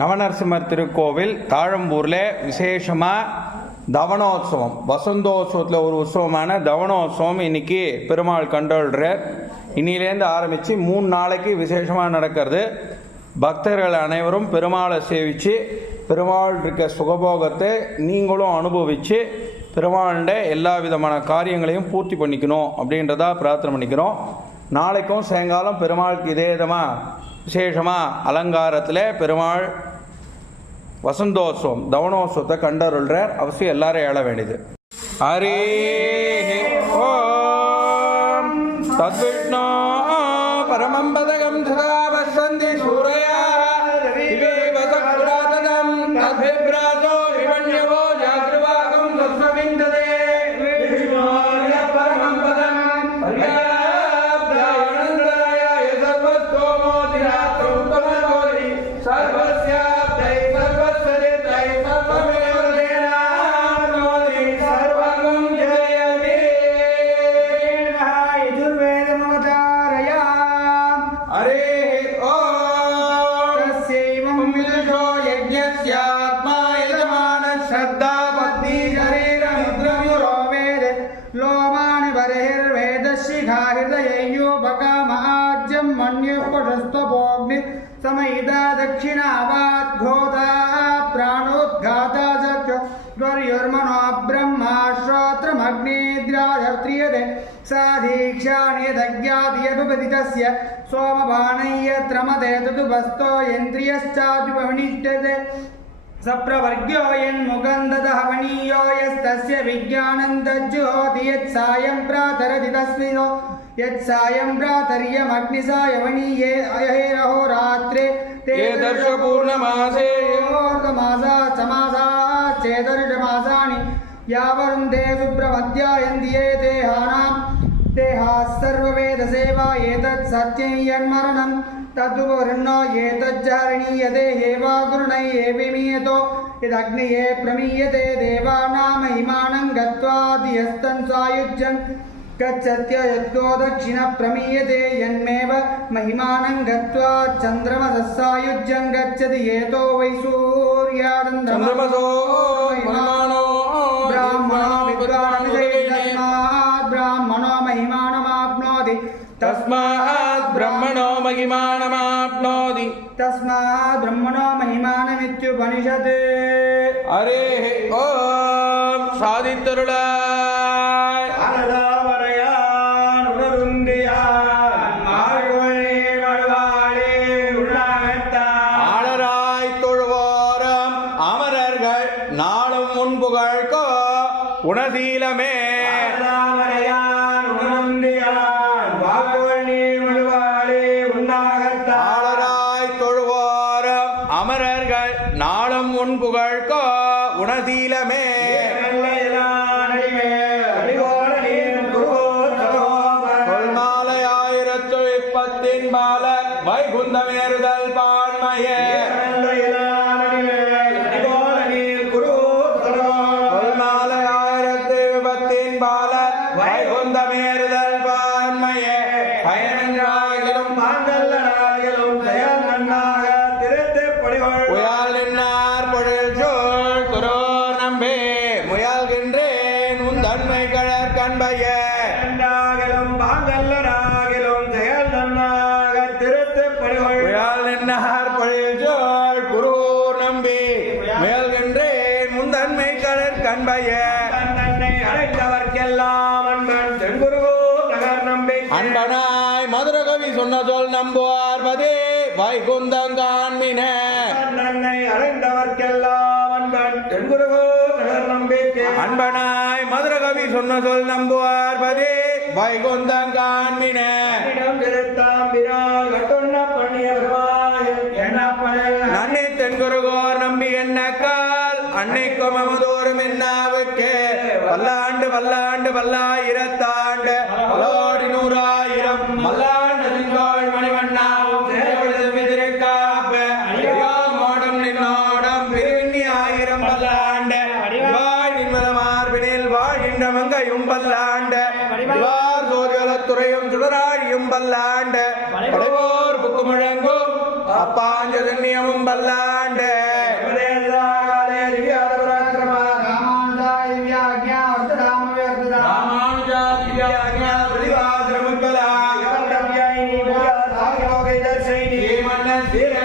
நவநரசிம்மர் திருக்கோவில் தாழம்பூரில் விசேஷமாக தவனோத்சவம். வசந்தோத்சவத்தில் ஒரு உற்சவமான தவனோத்சவம் இன்னைக்கு பெருமாள் கண்டோள்றார். இன்னிலேருந்து ஆரம்பித்து மூணு நாளைக்கு விசேஷமாக நடக்கிறது. பக்தர்கள் அனைவரும் பெருமாளை சேவித்து பெருமாள் இருக்க சுகபோகத்தை நீங்களும் அனுபவித்து பெருமாள்கிட்ட எல்லா விதமான காரியங்களையும் பூர்த்தி பண்ணிக்கணும் அப்படின்றதா பிரார்த்தனை பண்ணிக்கிறோம். நாளைக்கும் சாயங்காலம் பெருமாளுக்கு இதே விதமாக விசேஷமாக அலங்காரத்தில் பெருமாள் வசந்தோத்சவம் தவனோத்சவத்தை கண்டருள்றார். அவசியம் எல்லாரும் எழ வேண்டியது. ஹரே ஓம். தத்விஷ்ணோ பரமம் लोमानि बर्हिर्वेदशिखा हृदययोपकामाज्यं मन्युपशस्त्वपोग्नि समयिता दक्षिणावाद्घोता प्राणोद्घाता च द्वर्युर्मनो ब्रह्मा श्रोत्रमग्नेद्रायत्रियते सा दीक्षाणेदज्ञादियपतितस्य सोमबाणय्यत्रमते तदुपस्तो यन्त्रियश्चाद्युपविनिष्यते सप्रवर्ग्यो यन्मुगन्धतः वणीयो यस्तस्य विज्ञानन्दज्जुहोति यत्सायं प्रातरति तस्मिनो यत्सायं प्रातर्यमग्निसाय वणीये अहेरहो रात्रे ये दर्श पूर्णमासे मासा समासा चेदर्शमासानि यावरुन्धे सुप्रमध्यायन्ति ये देहानां देहाः सर्ववेदसेवा एतत् सत्यं यन्मरणं तद्वर्णो एतज्जरणीयते हेवागुरुणै एविमीयतो यदग्नये प्रमीयते देवानां महिमानं गत्वा धियस्तं स्वायुज्यन् गच्छत्य यद्गो दक्षिण प्रमीयते यन्मेव महिमानं गत्वा चन्द्रमसः सायुज्यं गच्छति येतो वै सूर्यानन्दमसो चन्द्रमसो महिमानो ब्राह्मणो विद्वानमिदैतस्मात् तस्मात् ब्रह्मणो महिमानमाप्नोति तस्मात् ब्रह्मणो महिमानमित्युपनिषत् हरे ओम சாதித்தருளாய் அலதாவரையான் நாளும் முன்புகழ்கோ உணசீலமே கொள்மாலையாயிரத்து இப்பத்தின் பாலன் வைகுந்தமேறுதல் பான்மையே. கொள்மாலையாயிரத்து விபத்தின் பால வைகுந்தமேறுதல் தன்மை கழற் கண்பைய உயால் நின்னார் பொழில் சோழ் குரு நம்பி. முயல்கின்றேன் உன் தன்மை கழற் கண்பைய. அழைத்தவர்க்கெல்லாம் அன்பன் தென்குருகோ நகர் நம்பி. அன்பனாய் மதுரகவி சொன்ன சொல் நம்புவார்பதே வைகுந்தங்கான்மின தன்னை அடைந்தவர்க்கெல்லாம் அன்பன் தென்குருகோ நகர் நம்பிக்கை. அன்பனாய் மதுரகவி சொன்ன சொல் நம்புவார்பதே. என்ன பலன் நன்னி தென்குருகோர் நம்பி என்ன கால்? அன்னைக்கும் அமுதோறும் என்னாவுக்கு. வல்லாண்டு வல்லாண்டு வல்லாயிரத்தாண்டு. பலோடி நூறாயிரம். மல்லாண்டு திங்கோள் மணிவண்ணாவும் திருக்காப்பு அடியோடும் நின்னோடும். பிரிவின்னி ஆயிரம். பல்லாண்டு மங்கையும் பல்லாண்ட படைவார் சோதியலத்துறையும் சுடராழியும் பல்லாண்ட படைவோர் புக்குமுழங்கும். அப்பாஞ்ச தண்ணியமும் பல்லாண்ட Yeah.